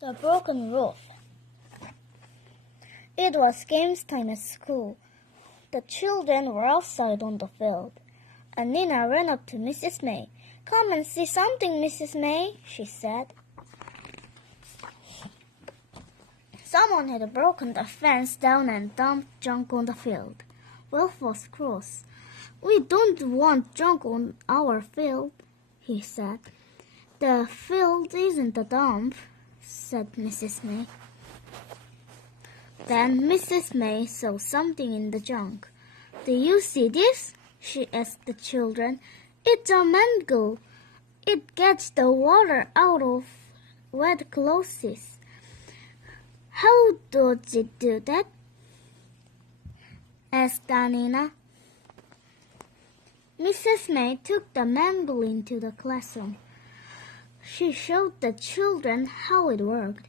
The broken roof. It was games time at school. The children were outside on the field, and Nina ran up to Mrs. May. "Come and see something, Mrs. May," she said. Someone had broken the fence down and dumped junk on the field. Wilf was cross. "We don't want junk on our field," he said. "The field isn't a dump," said Mrs. May. Then Mrs. May saw something in the junk. "Do you see this?" she asked the children. "It's a mango. It gets the water out of wet clothes." "How does it do that?" asked Nina. Mrs. May took the mango into the classroom. She showed the children how it worked.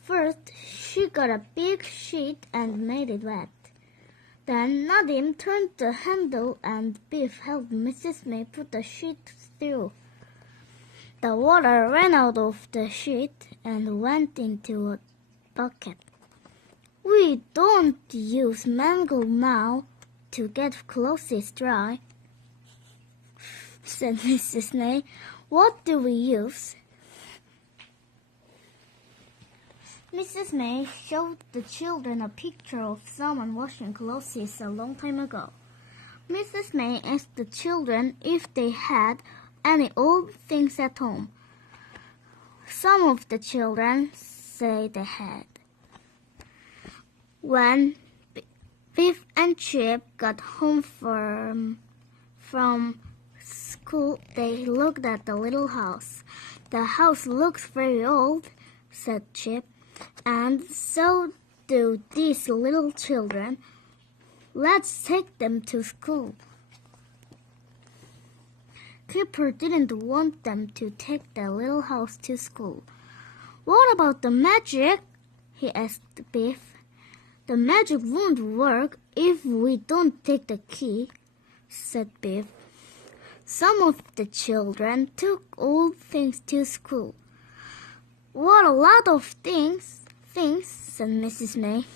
First, she got a big sheet and made it wet. Then Nadim turned the handle and Biff helped Mrs. May put the sheet through. The water ran out of the sheet and went into a bucket. "We don't use mango now to get clothes dry," said Mrs. May. "What do we use?" Mrs. May showed the children a picture of someone washing clothes a long time ago. Mrs. May asked the children if they had any old things at home. Some of the children said they had. When Biff and Chip got home from school, they looked at the little house. "The house looks very old," said Chip. "And so do these little children. Let's take them to school." Keeper didn't want them to take the little house to school. "What about the magic?" he asked Biff. "The magic won't work if we don't take the key," said Biff. Some of the children took old things to school. "What a lot of things, said Mrs. May.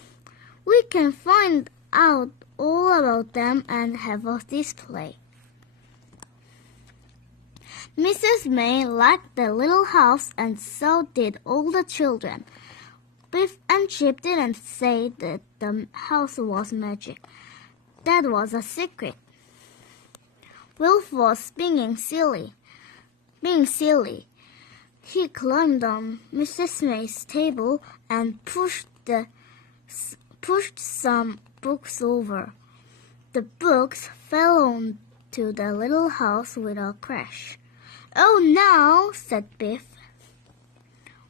"We can find out all about them and have a display." Mrs. May liked the little house, and so did all the children. Biff and Chip didn't say that the house was magic. That was a secret. Wilf was being silly. He climbed on Mrs. May's table and pushed some books over. The books fell onto the little house with a crash. "Oh no," said Biff.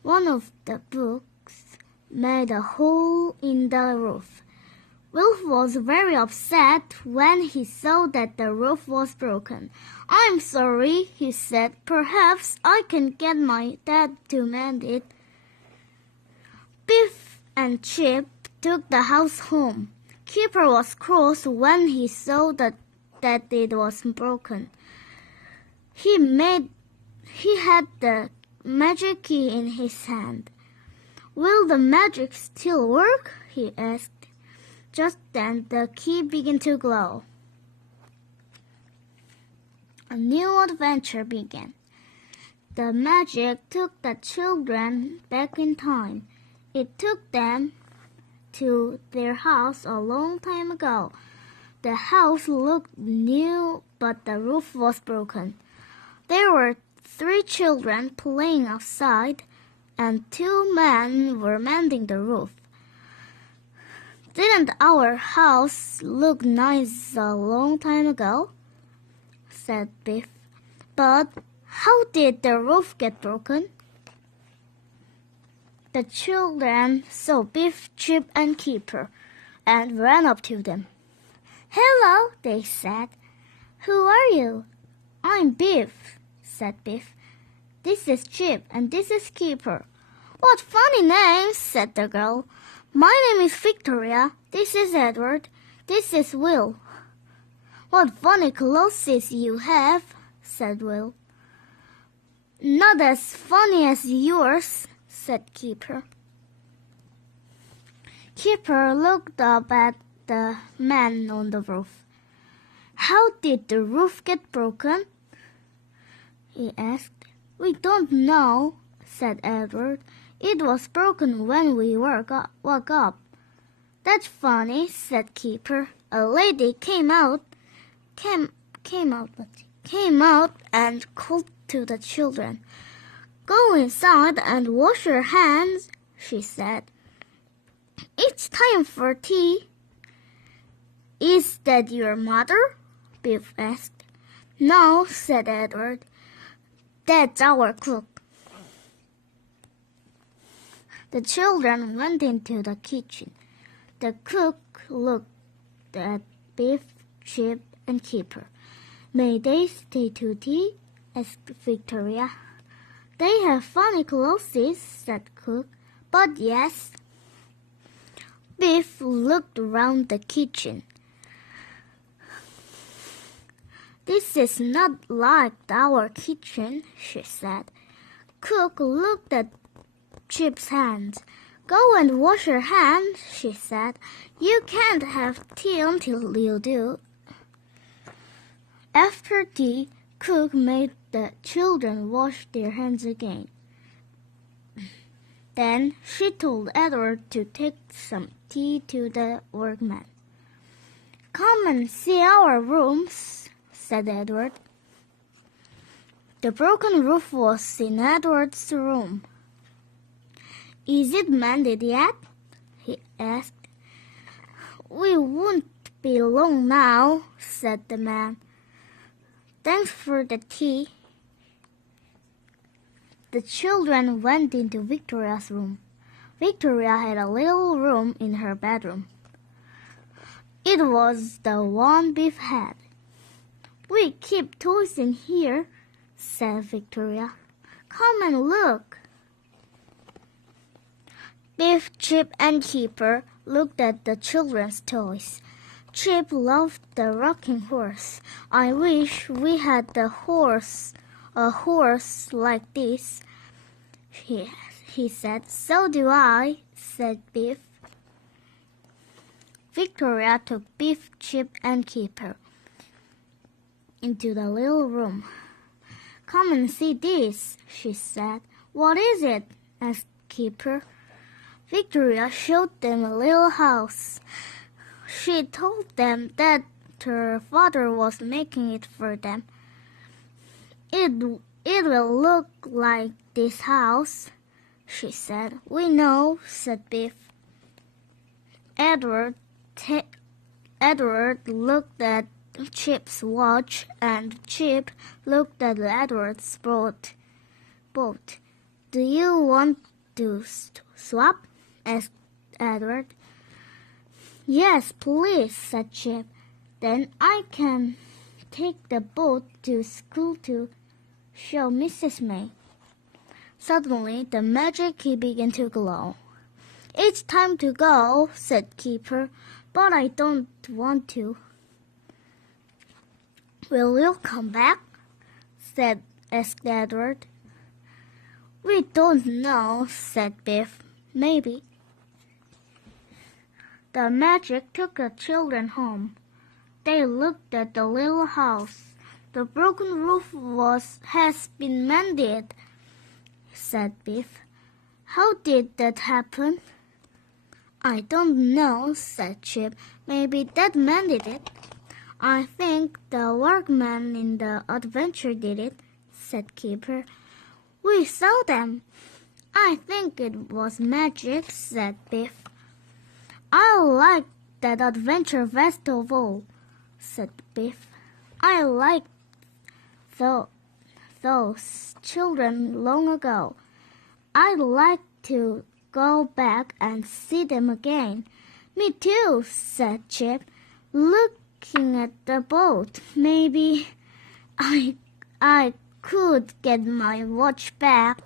One of the books made a hole in the roof. Wilf was very upset when he saw that the roof was broken. "I'm sorry," he said. "Perhaps I can get my dad to mend it." Biff and Chip took the house home. Keeper was cross when he saw that it was broken. He had the magic key in his hand. "Will the magic still work?" he asked. Just then the key began to glow. A new adventure began. The magic took the children back in time. It took them to their house a long time ago. The house looked new, but the roof was broken. There were 3 children playing outside, and 2 men were mending the roof. "Didn't our house look nice a long time ago?" said Biff. "But how did the roof get broken?" The children saw Biff, Chip, and Keeper and ran up to them. "Hello," they said. "Who are you?" "I'm Biff," said Biff. "This is Chip, and this is Keeper." "What funny names," said the girl. "My name is Victoria. This is Edward. This is Will." "What funny clothes you have," said Will. "Not as funny as yours," said Keeper. Keeper looked up at the man on the roof. How did the roof get broken? He asked. We don't know, said Edward. It was broken when we woke up. That's funny, said Keeper. A lady came out and called to the children. Go inside and wash your hands, she said. It's time for tea. Is that your mother? Biff asked. No, said Edward. That's our cook. The children went into the kitchen. The cook looked at Biff, Chip, and Keeper. May they stay to tea? Asked Victoria. They have funny clothes, said Cook. But yes. Biff looked around the kitchen. This is not like our kitchen, she said. Cook looked at Chip's hands. Go and wash your hands, she said. You can't have tea until you do. After tea, Cook made the children wash their hands again. Then she told Edward to take some tea to the workmen. Come and see our rooms, said Edward. The broken roof was in Edward's room. Is it mended yet? He asked. We won't be long now, said the man. Thanks for the tea. The children went into Victoria's room. Victoria had a little room in her bedroom. It was the one Biff had. We keep toys in here, said Victoria. Come and look. Biff, Chip, and Keeper looked at the children's toys. Chip loved the rocking horse. I wish we had a horse like this, he said. So do I, said Biff. Victoria took Biff, Chip, and Keeper into the little room. Come and see this, she said. What is it? Asked Keeper. Victoria showed them a little house. She told them that her father was making it for them. It will look like this house, she said. We know, said Biff. Edward looked at Chip's watch, and Chip looked at Edward's boat. Do you want to swap? Asked Edward. Yes, please, said Chip. Then I can take the boat to school to show Mrs. May. Suddenly, the magic key began to glow. It's time to go, said Keeper, but I don't want to. Will you come back? asked Edward. We don't know, said Biff. Maybe. The magic took the children home. They looked at the little house. The broken roof has been mended, said Biff. How did that happen? I don't know, said Chip. Maybe Dad mended it. I think the workmen in the adventure did it, said Keeper. We saw them. I think it was magic, said Biff. I like that adventure best of all, said Biff. I liked those children long ago. I'd like to go back and see them again. Me too, said Chip, looking at the boat. Maybe I could get my watch back.